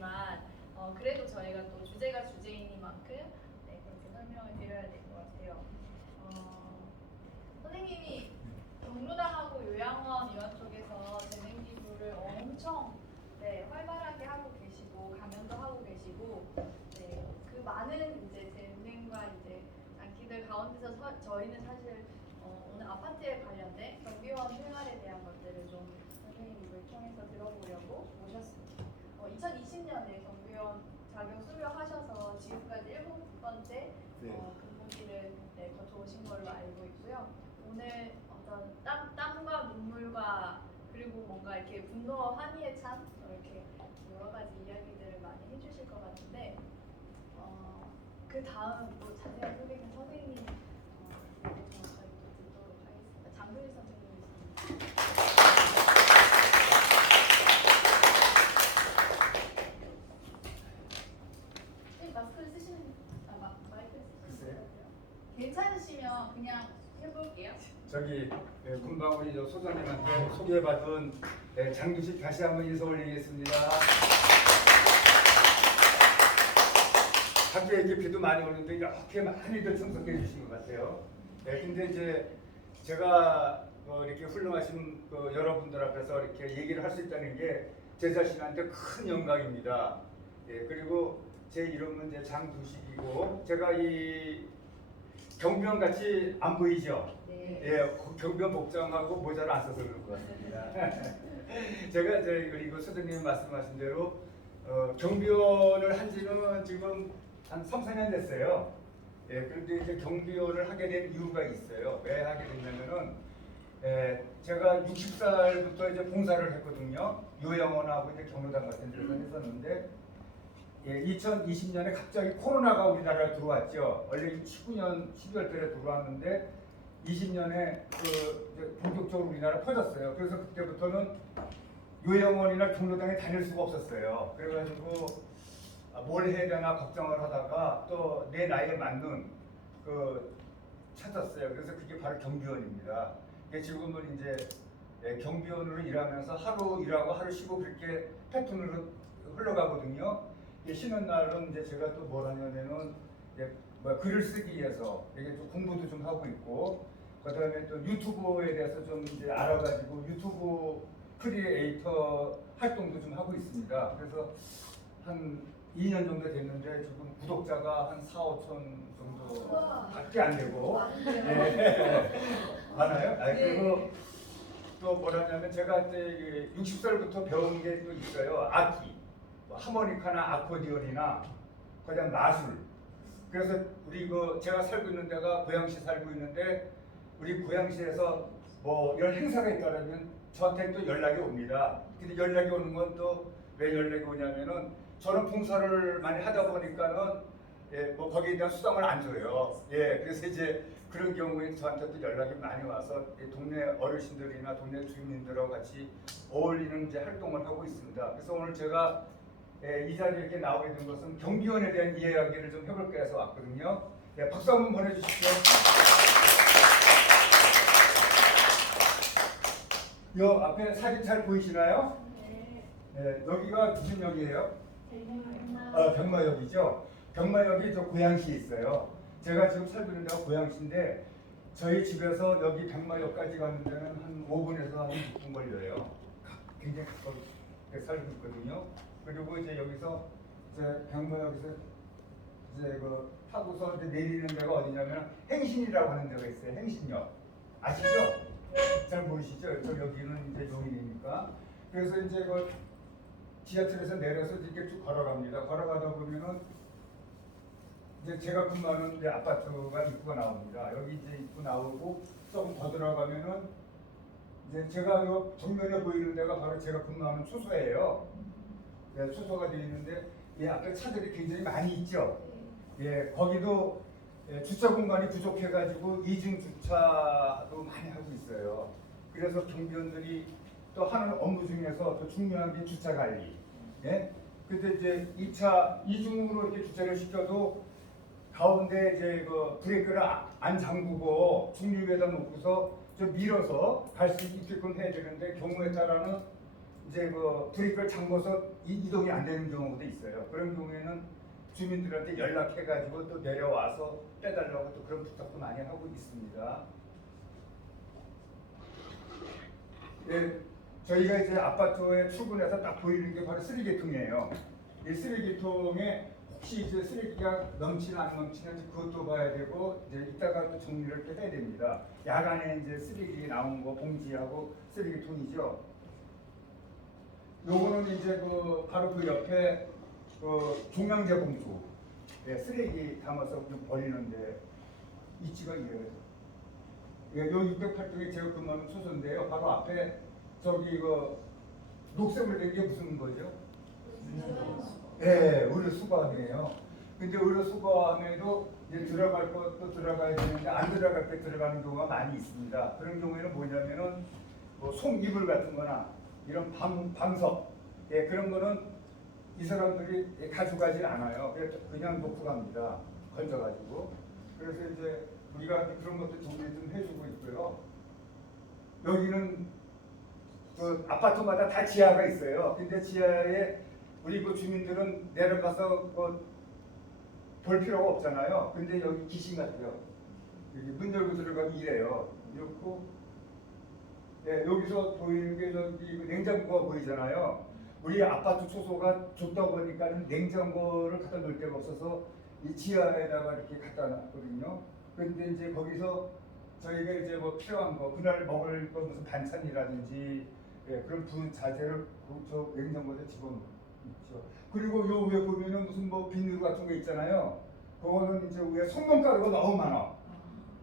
하지만 그래도 저희가 또 주제가 주제이니만큼 네, 그렇게 설명을 드려야 될 것 같아요. 선생님이 경로당하고 요양원 이런 쪽에서 재능 기부를 엄청 활발하게 하고 계시고 강연도 하고 계시고 그 많은 이제 재능과 이제 장기들 가운데서 저희는 사실 오늘 아파트에 관련된 경비원 생활에 대한 것들을 좀 선생님 입을 통해서 들어보려고 모셨습니다. 2020년에 경비원 자격 수료하셔서 지금까지 7번째 근무기를 거쳐오신 걸로 알고 있고요. 오늘 어떤 땀과 눈물과 그리고 뭔가 이렇게 분노와 환희에 찬 이렇게 여러 가지 이야기들을 많이 해주실 것 같은데 그 다음 또 자세한 소개는 선생님 정확하게 또 듣도록 하겠습니다. 장소희 선생님이십니다. 마스크를 쓰시는 마이크를 쓰시는 거예요? 괜찮으시면 그냥 해볼게요. 저기 금방 우리 소장님한테 소개받은 장두식 다시 한번 인사 올리겠습니다. 밖에 이렇게 비도 많이 오는데 이렇게 많이들 참석해 주신 것 같아요. 근데 이제 제가 이렇게 훌륭하신 여러분들 앞에서 이렇게 얘기를 할 수 있다는 게 제 자신한테 큰 영광입니다. 그리고 제 이름은 이제 장두식이고 제가 이 경비원 같이 안 보이죠? 네. 경비원 복장하고 모자를 안 써서 그럴 것 같습니다. 제가 그리고 선생님이 말씀하신 대로 경비원을 한 지는 지금 한 3, 4년 됐어요. 그런데 이제 경비원을 하게 된 이유가 있어요. 왜 하게 됐냐면은 제가 60살부터 이제 봉사를 했거든요. 요양원하고 이제 경로당 같은 데서 했었는데 2020년에 갑자기 코로나가 우리나라에 들어왔죠. 원래 19년 12월 달에 들어왔는데 20년에 본격적으로 우리나라 퍼졌어요. 그래서 그때부터는 요양원이나 경로당에 다닐 수가 없었어요. 그래가지고 뭘 해야 되나 걱정을 하다가 또 내 나이에 맞는 찾았어요. 그래서 그게 바로 경비원입니다. 지금은 이제 경비원으로 일하면서 하루 일하고 하루 쉬고 그렇게 패턴으로 흘러가거든요. 쉬는 날은 이제 제가 또 뭘 하냐면은 글을 쓰기 위해서 이게 좀 공부도 좀 하고 있고 그다음에 또 유튜브에 대해서 좀 이제 알아가지고 유튜브 크리에이터 활동도 좀 하고 있습니다. 그래서 한 2년 정도 됐는데 지금 구독자가 한 4, 5천 정도밖에 안 되고 많아요. 그리고 또 뭐라냐면 제가 이제 60살부터 배운 게 또 있어요. 악기, 하모니카나 아코디언이나 그다음 마술. 그래서 우리 제가 살고 있는 데가 고양시 살고 있는데 우리 고양시에서 뭐 이런 행사가 있다면 저한테 또 연락이 옵니다. 근데 연락이 오는 건 또 왜 연락이 오냐면은 저는 봉사를 많이 하다 보니까는 뭐 거기에 대한 수당을 안 줘요. 그래서 이제 그런 경우에 저한테 또 연락이 많이 와서 동네 어르신들이나 동네 주민들하고 같이 어울리는 이제 활동을 하고 있습니다. 그래서 오늘 제가 이 자리에 이렇게 나오게 된 것은 경비원에 대한 이야기를 좀 해볼까 해서 왔거든요. 박수 한번 보내주십시오. 요 앞에 사진 잘 보이시나요? 네. 여기가 무슨 역이에요? 병마역이죠. 병마역이 저 고양시에 있어요. 제가 지금 살고 있는 데가 고양시인데 저희 집에서 여기 병마역까지 가는 데는 한 5분에서 한 6분 걸려요. 굉장히 가깝게 살고 있거든요. 그리고 이제 여기서 이제 병마역에서 이제 타고서 이제 내리는 데가 어디냐면 행신이라고 하는 데가 있어요. 행신역 아시죠? 잘 모르시죠? 저 여기는 이제 용인이니까. 그래서 이제 지하철에서 내려서 이렇게 쭉 걸어갑니다. 걸어가다 보면은 이제 제가 근무하는 이제 아파트가 입구가 나옵니다. 여기 이제 입구 나오고 조금 더 들어가면은 이제 제가 요 정면에 보이는 데가 바로 제가 근무하는 초소예요. 초소가 되어 있는데 앞에 차들이 굉장히 많이 있죠. 거기도 주차 공간이 부족해가지고 이중 주차도 많이 하고 있어요. 그래서 경비원들이 또 하는 업무 중에서 또 중요한 게 주차 관리. 근데 이제 2차 이중으로 이렇게 주차를 시켜도 가운데 이제 브레이크를 안 잠그고 중립에다 놓고서 좀 밀어서 갈 수 있게끔 해야 되는데 경우에 따라는 이제 그 브레이크를 잠궈서 이동이 안 되는 경우도 있어요. 그런 경우에는 주민들한테 연락해가지고 또 내려와서 빼달라고 또 그런 부탁도 많이 하고 있습니다. 예, 저희가 이제 아파트에 출근해서 딱 보이는 게 바로 쓰레기통이에요. 이 쓰레기통에 혹시 이제 쓰레기가 넘치나 안 넘치는지 그것도 봐야 되고 이제 이따가 또 정리를 이렇게 해야 됩니다. 야간에 이제 쓰레기 나온 거 봉지하고 쓰레기통이죠. 요거는 이제 그 바로 그 옆에 그 종량제 봉투, 예, 쓰레기 담아서 좀 버리는데 위치가 이래요. 예, 요 208동에 제가 근무하는 초소인데요. 바로 앞에 저기 그 녹색으로 된 게 무슨 거죠? 예, 의료 수거함이에요. 근데 의료 수거함에도 이제 들어갈 것도 들어가야 되는데 안 들어갈 때 들어가는 경우가 많이 있습니다. 그런 경우에는 뭐냐면은 뭐 솜이불 같은 거나 이런 방석, 예, 그런 거는 이 사람들이 가져가질 않아요. 그냥 놓고 갑니다. 건져가지고. 그래서 이제 우리가 그런 것도 정리 좀 해주고 있고요. 여기는 그 아파트마다 다 지하가 있어요. 근데 지하에 우리 그 주민들은 내려가서 볼 필요가 없잖아요. 근데 여기 귀신 같아요. 여기 문 열고 들어가면 이래요. 이렇고, 네, 여기서 보이는 게 저기 그 냉장고가 보이잖아요. 우리 아파트 초소가 좁다 보니까는 냉장고를 갖다 놓을 데가 없어서 이 지하에다가 이렇게 갖다 놨거든요. 근데 이제 거기서 저희가 이제 뭐 필요한 거, 그날 먹을 거 무슨 반찬이라든지, 예, 그런 부자재를 저 냉장고에 집어넣죠. 그리고 요 위에 보면은 무슨 뭐 비누 같은 거 있잖아요. 그거는 이제 위에 속면가루가 너무 많아.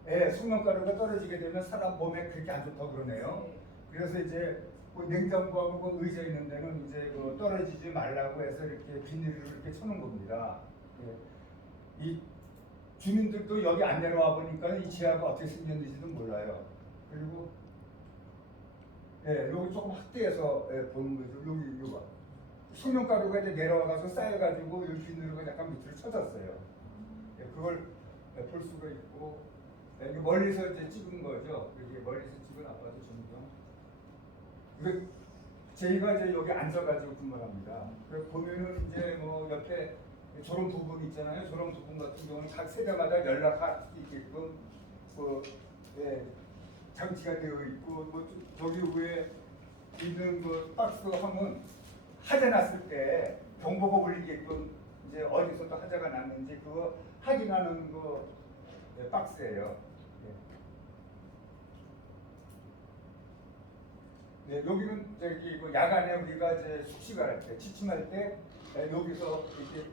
예, 속면가루가 떨어지게 되면 사람 몸에 그렇게 안 좋다고 그러네요. 그래서 이제 그 냉장고하고 그 의자 있는 데는 이제 그 떨어지지 말라고 해서 이렇게 비닐을 이렇게 쳐놓은 겁니다. 예. 이 주민들도 여기 안 내려와 보니까 이 지하가 어떻게 생겼는지도 몰라요. 그리고 예, 여기 조금 확대해서 예, 보는 거죠. 여기 요거 속면가루가 이제 내려와가지고 쌓여가지고 이 비닐가 약간 밑으로 쳐졌어요. 예, 그걸 예, 볼 수가 있고 예, 이게 멀리서 이제 찍은 거죠. 이게 멀리서 찍은 아파트 전경. 그 저희가 이제 여기 앉아가지고 근무를 합니다. 보면은 이제 뭐 옆에 저런 부분 있잖아요. 저런 부분 같은 경우는 각 세대마다 연락할 수 있게끔 그 예, 장치가 되어 있고 뭐 저기 위에 있는 그 박스 하면 하자 났을 때 경보가 울리게끔 이제 어디서 또 하자가 났는지 그거 확인하는 그 예, 박스예요. 네, 여기는 저기 뭐 야간에 우리가 이제 숙식을 할 때, 취침할 때 네, 여기서 이렇게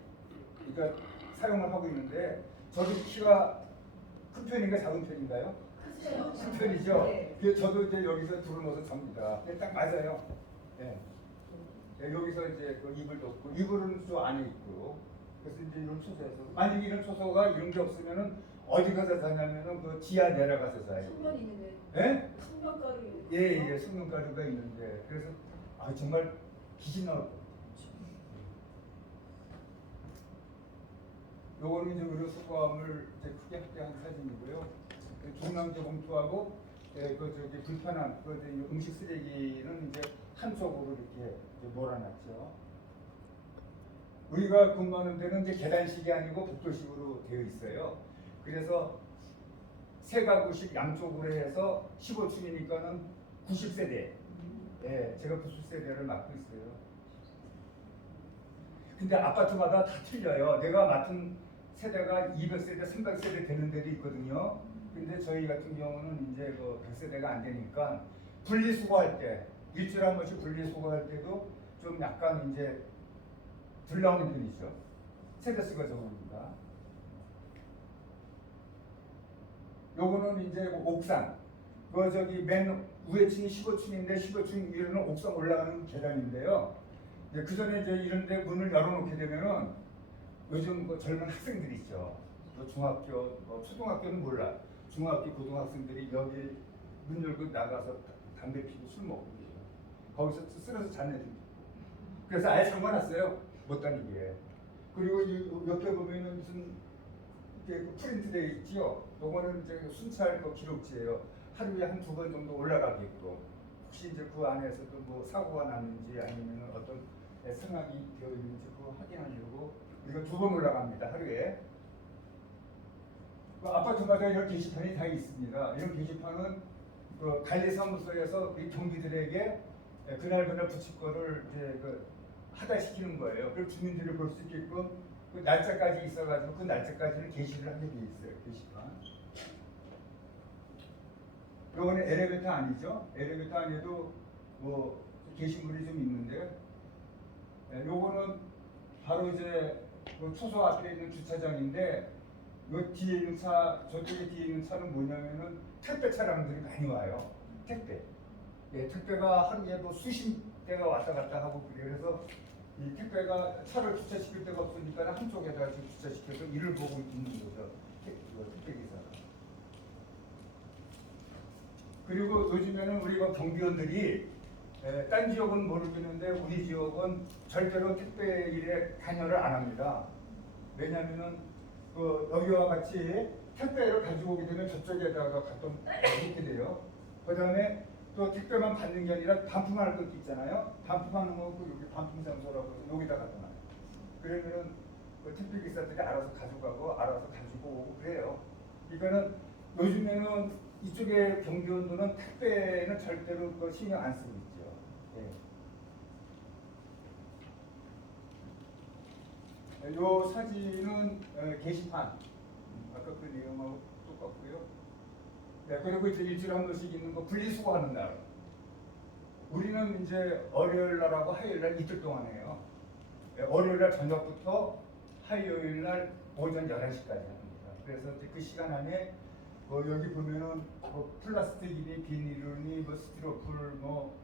그러니까 사용을 하고 있는데 저도 키가 큰 편인가 작은 편인가요? 큰 편이죠. 네. 그래서 저도 이제 여기서 들어놓아서 잡니다. 근데 딱 맞아요. 네. 네, 여기서 이제 그 이불 덮고 이불은 저 안에 있고 그래서 이제 이런 초소에서 만약 이런 초소가 이런 게 없으면은 어디 가서 자냐면은 그 지하 내려가서 자요. 숙면 있는데. 예? 숙면가루. 예, 숙면가루가 있는데 그래서 아 정말 귀신 나올 거. 요거는 이제 의료 수거함을 이제 크게 확대한 사진이고요. 종량제 봉투하고 예, 그 저기 불편한 그 음식 쓰레기는 이제 한쪽으로 이렇게 이제 몰아놨죠. 우리가 근무하는 데는 이제 계단식이 아니고 복도식으로 되어 있어요. 그래서 세 가구씩 양쪽으로 해서 15층이니까는 90세대. 예, 제가 90세대를 맡고 있어요. 근데 아파트마다 다 틀려요. 내가 맡은 세대가 200세대, 300세대 되는 데도 있거든요. 근데 저희 같은 경우는 이제 그 100세대가 안 되니까 분리수거할 때, 일주일에 한 번씩 분리수거할 때도 좀 약간 이제 덜 나오는 편이죠. 세대수가 적으니까. 요거는 이제 옥상. 그 저기 맨 위에 층이 15층인데 15층 위에는 옥상 올라가는 계단인데요. 그 전에 이제 이런데 문을 열어놓게 되면은 요즘 그 젊은 학생들이 있죠. 뭐 중학교, 뭐 초등학교는 몰라. 중학교, 고등학생들이 여기 문 열고 나가서 담배 피고 술 먹고 계세요. 거기서 쓰러서 자는 애들. 그래서 아예 잠궈놨어요. 못 다니게. 그리고 이 옆에 보면은 무슨 이렇게 프린트되어 있지요. 요거는 이제 순찰 그 기록지예요. 하루에 한 2번 정도 올라가게끔. 혹시 이제 그 안에서도 뭐 사고가 났는지 아니면 어떤 상황이 되어 있는지 그거 확인하려고 우리가 2번 올라갑니다. 하루에. 그 아파트마다 이런 게시판이 다 있습니다. 이런 게시판은 그 관리사무소에서 우리 경비들에게 그날 붙일 거를 이제 그 하달시키는 거예요. 그럼 주민들이 볼 수 있게끔 그 날짜까지 있어가지고 그 날짜까지는 게시를 하게 돼 있어요. 게시판. 요거는 엘리베이터 아니죠? 엘리베이터 안에도 뭐 게시물이 좀 있는데, 요거는 바로 이제 그 초소 앞에 있는 주차장인데, 요 뒤에 있는 차, 저쪽에 뒤에 있는 차는 뭐냐면은 택배 차량들이 많이 와요. 택배. 예, 택배가 하루에 뭐 수십 대가 왔다 갔다 하고 그래서 이 택배가 차를 주차시킬 데가 없으니까 한쪽에다 지금 주차시켜서 일을 보고 있는 거죠. 택배 기사가. 그리고 요즘에는 우리가 경비원들이 딴 지역은 모르겠는데 우리 지역은 절대로 택배 일에 관여를 안 합니다. 왜냐하면은 그 여기와 같이 택배를 가지고 오게 되면 저쪽에다가 갖다 놓게 돼요. 그다음에 또 택배만 받는 게 아니라 반품하는 것도 있잖아요. 반품하는 거 여기 반품 장소라고 해서 여기다 갖다 놔요. 그러면은 그 택배 기사들이 알아서 가져가고 알아서 가지고 오고 그래요. 그러니까는 요즘에는 이쪽에 경비원들은 택배는 절대로 그 신경 안 쓰고 있죠. 예. 요 사진은 게시판. 아까 그 내용하고 똑같고요. 네, 그리고 이제 일주일에 한 번씩 있는 거 분리수거하는 날. 우리는 이제 월요일 날하고 화요일 날 이틀 동안 해요. 월요일 날 저녁부터 화요일 날 오전 11시까지 합니다. 그래서 이제 그 시간 안에 여기 보면은 뭐 플라스틱이니 비닐이니 뭐 스티로폴 뭐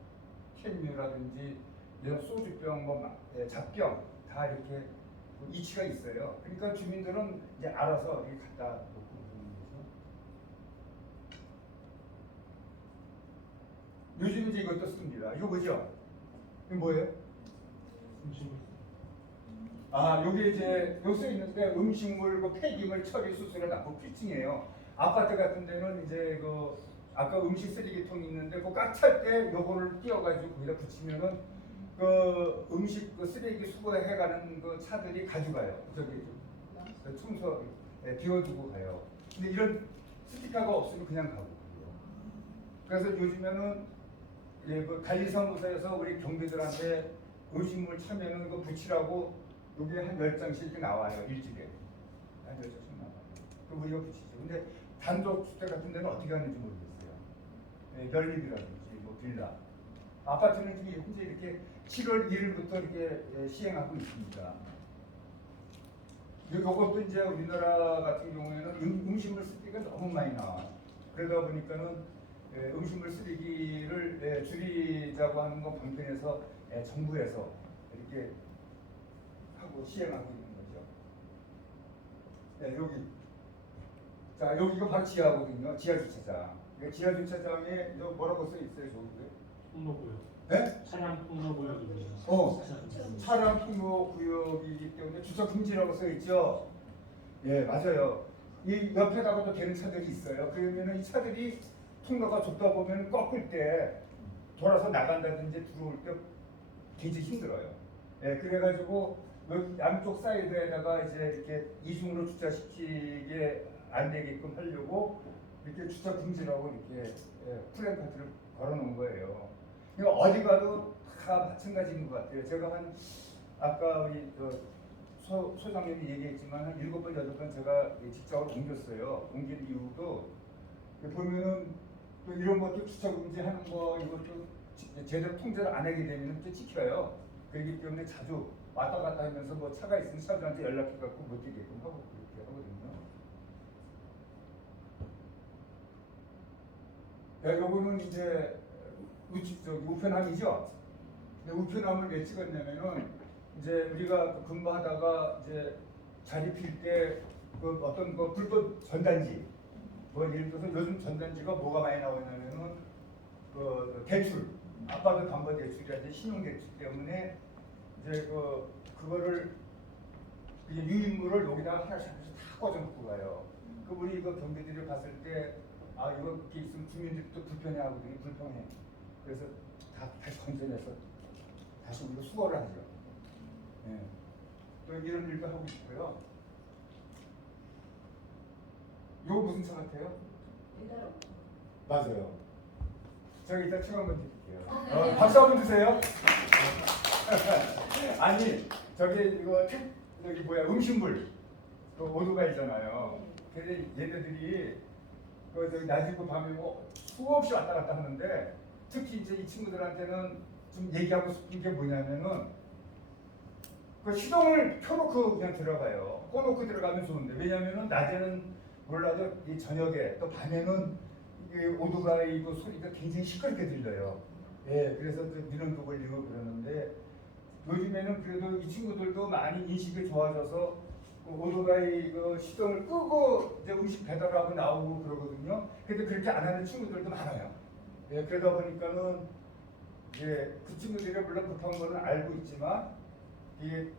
캔류라든지 이런 소주병 뭐 잡병 다 이렇게 이치가 있어요. 그러니까 주민들은 이제 알아서 이렇게 갖다 놓고 그러는 거죠. 요즘 이제 이것도 씁니다. 이거 뭐죠? 이거 뭐예요? 아, 여기 이제 요 써 있는데 음식물, 그 폐기물 처리 수술을 납부 필증이에요. 아파트 같은 데는 이제 그 아까 음식 쓰레기통 있는데 그 꽉 찰 때 요거를 띄워가지고 거기다 붙이면은 그 음식 그 쓰레기 수거해가는 그 차들이 가져가요. 저기 그 청소 비워두고 가요. 근데 이런 스티커가 없으면 그냥 가고. 그래서 요즘에는 그 관리사무소에서 우리 경비들한테 음식물 차면은 그 붙이라고 여기 한 10장씩 이렇게 나와요. 일주일에. 한 10장씩 나와요. 그럼 우리가 붙이죠. 근데 단독 주택 같은 데는 어떻게 하는지 모르겠어요. 연립이라든지 뭐 빌라. 아파트는 지금 현재 이렇게 7월 1일부터 이렇게 시행하고 있습니다. 이것도 이제 우리나라 같은 경우에는 음식물 쓰레기가 너무 많이 나와요. 그러다 보니까는 음식물 쓰레기를 줄이자고 하는 건 방편에서 정부에서 이렇게 하고 시행하고 있는 거죠. 네, 여기. 자, 여기가 바로 지하거든요. 지하 주차장. 지하 주차장에 뭐라고 써 있어요, 저기? 통로구역. 네? 차량 통로구역입니다. 차량 통로 구역이기 때문에 주차 금지라고 써 있죠. 예, 맞아요. 이 옆에다가도 되는 차들이 있어요. 그러면은 이 차들이 통로가 좁다 보면 꺾을 때 돌아서 나간다든지 들어올 때 굉장히 힘들어요. 예, 그래가지고 양쪽 사이드에다가 이제 이렇게 이중으로 주차시키게 안 되게끔 하려고 이렇게 주차 금지라고 이렇게 플랜카드를 걸어놓은 거예요. 그러니까 어디 가도 다 마찬가지인 것 같아요. 제가 아까 우리 소장님이 얘기했지만 한 7번, 8번 제가 직장으로 옮겼어요. 옮긴 이유도 보면은 또 이런 것도 주차 금지하는 거 이것도 제대로 통제를 안 하게 되면 또 찍혀요. 그렇기 때문에 자주 왔다 갔다 하면서 뭐 차가 있으면 차주한테 연락해갖고 못 뛰게끔 하고 그렇게 하거든요. 요거는 이제 우편함이죠. 우편함을 왜 찍었냐면은 이제 우리가 근무하다가 이제 자리 필 때 그 어떤 그 불법 전단지 뭐 예를 들어서 요즘 전단지가 뭐가 많이 나오냐면은 그 대출 아파트 담보 대출이라든지 신용 대출 때문에 이제 그거를 이제 유인물을 여기다가 하나씩 다 꽂아놓고 가요. 그 우리 그 경비들이 봤을 때 아 이거 이렇게 있으면 주민들이 또 불편해하거든요. 불편해. 그래서 다시 건져내서 다시 우리가 수거를 하죠. 예. 또 이런 일도 하고 싶고요. 이거 무슨 차 같아요? 맞아요. 제가 이따 책 한번 드릴게요. 박수 한번 주세요. 아니 저기 이거 여기 뭐야 음식물 그 오토바이잖아요. 근데 얘네들이 그 저기 낮이고 밤이고 뭐 수없이 왔다 갔다 하는데 특히 이제 이 친구들한테는 좀 얘기하고 싶은 게 뭐냐면은 그 시동을 켜놓고 그냥 들어가요. 꺼놓고 들어가면 좋은데 왜냐면은 낮에는 몰라도 이 저녁에 또 밤에는 이 오토바이 그 소리가 굉장히 시끄럽게 들려요. 예, 그래서 또 민원도 걸리고 그러는데 요즘에는 그래도 이 친구들도 많이 인식이 좋아져서 그 오토바이 그 시동을 끄고 이제 음식 배달하고 나오고 그러거든요. 근데 그렇게 안 하는 친구들도 많아요. 예, 그러다 보니까는 이제 그 친구들이 물론 급한 거는 알고 있지만 이게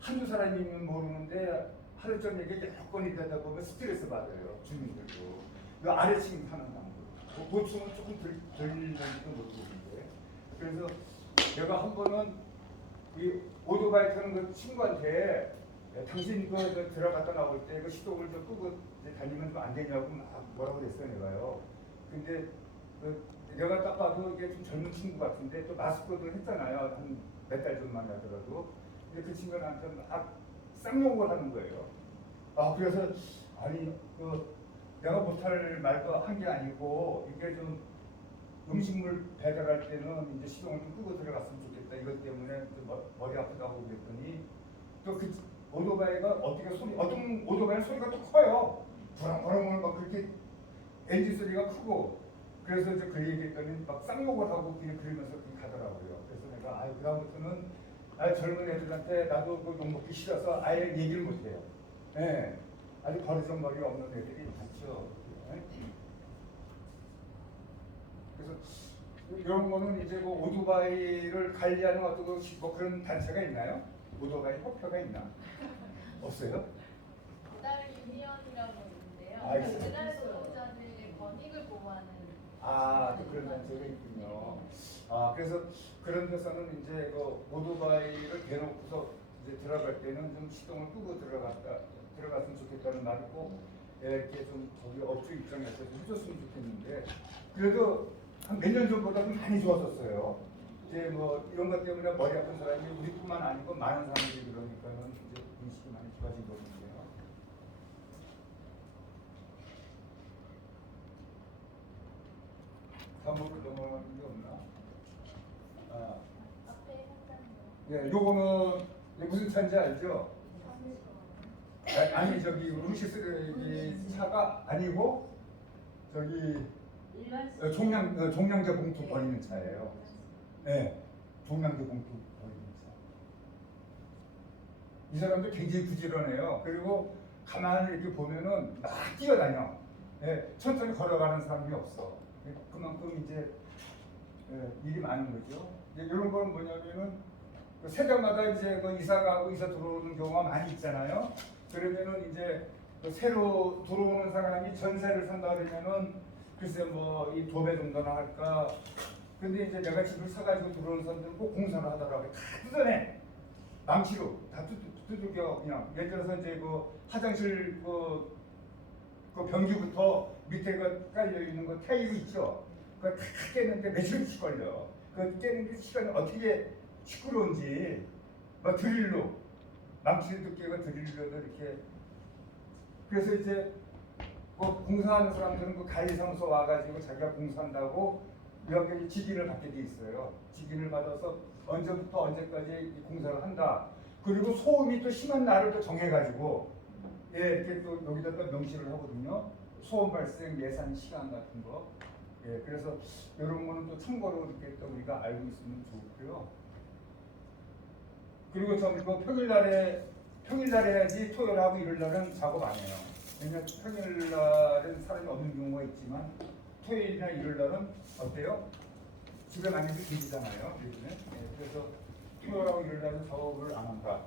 한두 사람이면 모르는데 하루 저녁에 여러 건이 되다 보면 스트레스 받아요. 주민들도. 이 아래층 사는 사람들. 보충은 조금 덜 일는지도 모르겠는데. 그래서 내가 한 번은 이 오토바이 타는 그 친구한테 당신 그 들어갔다 나올 때 그 시동을 좀 끄고 이제 다니면 좀 안 되냐고 막 뭐라고 그랬어요 내가요. 근데 그 내가 딱 봐도 이게 좀 젊은 친구 같은데 또 마스크도 했잖아요. 한 몇 달 전만 하더라도. 근데 그 친구한테 막 쌍욕을 하는 거예요. 아 그래서 아니 그 내가 못할 말도 한 게 아니고 이게 좀 음식물 배달할 때는 이제 시동을 좀 끄고 들어갔으면 좋겠다. 이것 때문에 좀 머리 아프다고 그랬더니 또 그 오토바이가 어떻게 어떤 오토바이는 소리가 또 커요. 부렁부렁 막 그렇게 엔진 소리가 크고 그래서 이제 그 얘기했더니 막 쌍욕을 하고 그냥 그러면서 가더라고요. 그래서 내가 그다음부터는 젊은 애들한테 나도 그 욕 먹기 싫어서 아예 얘기를 못해요. 예, 아주 버르장머리 없는 애들이 많죠. 예? 그래서 이런 거는 이제 뭐 오토바이를 관리하는 어떤 뭐 그런 단체가 있나요? 오토바이 협회가 있나? 없어요? 배달 유니언이라고 있는데요. 아, 있어요. 배달 노동자들의 권익을 보호하는 또 그런 단체가 있군요. 그래서 그런 데서는 이제 그 오토바이를 대놓고서 이제 들어갈 때는 좀 시동을 끄고 들어갔으면 좋겠다는 말이 꼭 이렇게 좀 거기 업주 입장에서 좀 해줬으면 좋겠는데 그래도 한 몇 년 전보다는 많이 좋아졌어요. 이제 뭐 이런 것 때문에 머리 아픈 사람이 우리뿐만 아니고 많은 사람들이 그러니까는 이제 인식이 많이 좋아진 거거든요. 다음으로 넘어가는 게 없나? 앞에 한장요. 예, 요거는 무슨 차인지 알죠? 아니 저기 음식 쓰레기 차가 아니고 저기 종량제 봉투 버리는 차예요. 네, 종량제 봉투 버리는 차. 이 사람도 굉장히 부지런해요. 그리고 가만히 이렇게 보면은 막 뛰어다녀. 네, 천천히 걸어가는 사람이 없어. 그만큼 이제 일이 많은 거죠. 이런 거는 뭐냐면은 그 세대마다 이제 그 이사 가고 이사 들어오는 경우가 많이 있잖아요. 그러면은 이제 그 새로 들어오는 사람이 전세를 산다 그러면은 글쎄 뭐 이 도배 정도나 할까. 근데 이제 내가 집을 사가지고 들어오는 사람들은 꼭 공사를 하더라고요. 다 뜯어내. 망치로 다 두들겨 그냥. 예를 들어서 이제 그 화장실 그 변기부터 밑에 그 깔려 있는 거 타일 있죠. 그거 다 깨는데 며칠씩 걸려. 그 깨는 게 시간이 어떻게 시끄러운지 막 드릴로 망치도 깨고 드릴로도 이렇게. 그래서 이제 뭐 공사하는 사람들은 그 관리사무소 와가지고 자기가 공사한다고 여기 직인을 받게 돼 있어요. 직인을 받아서 언제부터 언제까지 이 공사를 한다. 그리고 소음이 또 심한 날을 또 정해가지고 이렇게 또 여기다 또 명시를 하거든요. 소음 발생 예산 시간 같은 거. 그래서 이런 거는 또 참고로 이렇게 또 우리가 알고 있으면 좋고요. 그리고 전 이거 평일날에 해야지 토요일하고 일요일날은 작업 안 해요. 왜냐면 평일날은 사람이 없는 경우가 있지만 토요일이나 일요일날은 어때요? 집에 많이 계시잖아요. 요즘에. 그래서 토요일하고 일요일날은 작업을 안 한다.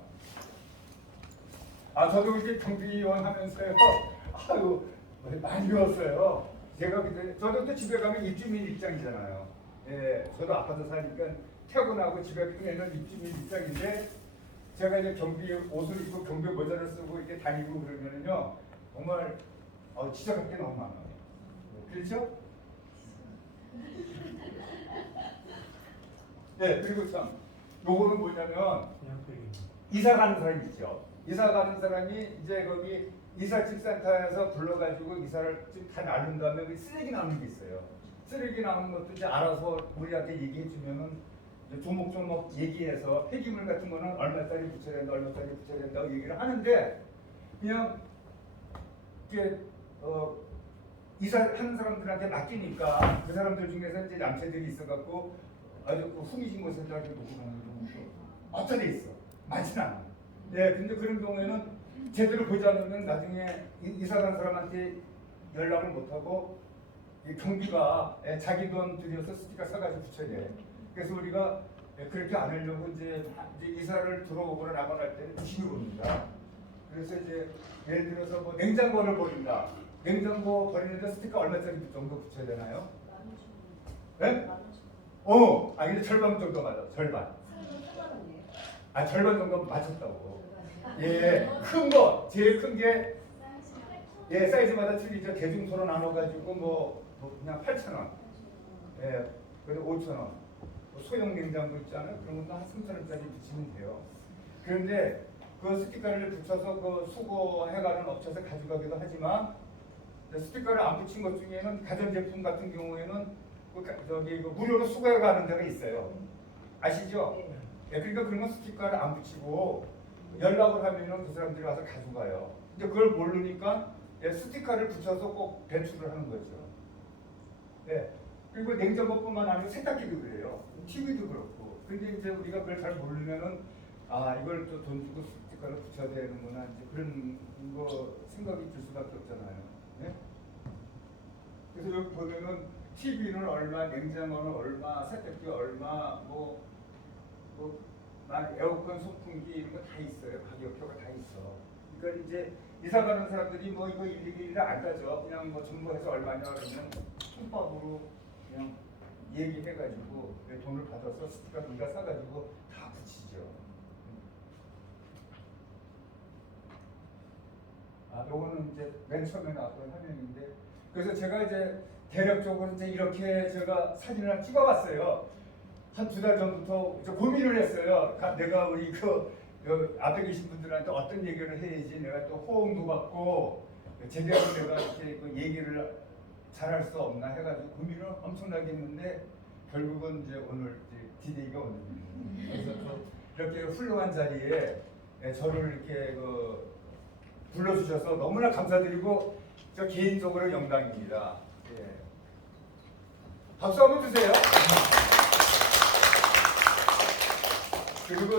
저도 이제 경비원 하면서요. 많이 배웠어요. 제가 그때 저도 또 집에 가면 입주민 입장이잖아요. 예, 저도 아파트 사니까 퇴근하고 집에 보내는 입장인데 제가 이제 경비 옷을 입고 경비 모자를 쓰고 이렇게 다니고 그러면은요 정말 지적할 게 너무 많아요. 그렇죠? 네, 그리고 참 요거는 뭐냐면 그냥 빼기. 이사 가는 사람이 있죠. 이사 가는 사람이 이제 거기 이삿짐 센터에서 불러가지고 이사를 다 나눈 다음에 그 쓰레기 나오는 게 있어요. 쓰레기 나오는 것도 이제 알아서 우리한테 얘기해 주면은 이제 조목조목 얘기해서 폐기물 같은 거는 얼마짜리 붙여야 된다, 얼마짜리 붙여야 된다고 얘기를 하는데 그냥 이게 이사하는 사람들한테 맡기니까 그 사람들 중에서 이제 남체들이 있어갖고 아주 그 후미진 곳에다 이렇게 놓고 가는 경우도 어쩌다 있어. 많지는 않아. 네, 근데 그런 경우에는 제대로 보지 않으면 나중에 이사 간 사람한테 연락을 못하고 경비가 자기 돈 들여서 스티커 사가지고 붙여야 돼. 그래서 우리가 그렇게 안 하려고 이제 이사를 들어오거나 나가할 때는 주식을 봅니다. 그래서 이제 예를 들어서 뭐 냉장고를 버린다. 냉장고 버리는데 스티커 얼마짜리 정도 붙여야 되나요? 네? 아니 절반 정도 맞아. 절반. 절반 정도 맞췄다고. 예, 큰 거, 제일 큰 게 사이즈마다 틀리죠. 대중소로 나눠가지고 뭐 그냥 8,000원. 예, 그래도 5,000원. 소형 냉장고 있잖아요. 그런 것도 한 3,000원짜리 붙이면 돼요. 그런데 그 스티커를 붙여서 그 수거해가는 업체에서 가져가기도 하지만 스티커를 안 붙인 것 중에는 가전제품 같은 경우에는 무료로 수거해가는 데가 있어요. 아시죠? 예, 그러니까 그런 건 스티커를 안 붙이고 연락을 하면은 그 사람들이 와서 가져가요. 근데 그걸 모르니까 스티커를 붙여서 꼭 배출을 하는 거죠. 예. 그리고 냉장고뿐만 아니라 세탁기도 그래요. TV도 그렇고. 근데 이제 우리가 그걸 잘 모르면은 이걸 또 돈 주고 스티커를 붙여야 되는구나 이제 그런 거 생각이 들 수밖에 없잖아요. 네? 그래서 여기 보면은 TV는 얼마, 냉장고는 얼마, 세탁기 얼마, 에어컨 선풍기 이런 거 다 있어요. 가격표가 다 있어. 그러니까 이제 이사 가는 사람들이 뭐 이거 일일이 안 따져. 그냥 뭐 정보해서 얼마냐 그러면 손밥으로 그냥 얘기해가지고 돈을 받아서 스티커 네가 사가지고 다 붙이죠. 요거는 이제 맨 처음에 나왔던 화면인데 그래서 제가 이제 대략적으로 이제 이렇게 제가 사진을 찍어봤어요. 한 2달 전부터 고민을 했어요. 내가 우리 앞에 계신 분들한테 어떤 얘기를 해야지 내가 또 호응도 받고 제대로 내가 이렇게 얘기를 잘할 수 없나 해가지고 고민을 엄청나게 했는데 결국은 이제 오늘 디데이가 오늘입니다. 그래서 이렇게 훌륭한 자리에 저를 이렇게 불러주셔서 너무나 감사드리고 저 개인적으로 영광입니다. 예. 박수 한번 주세요.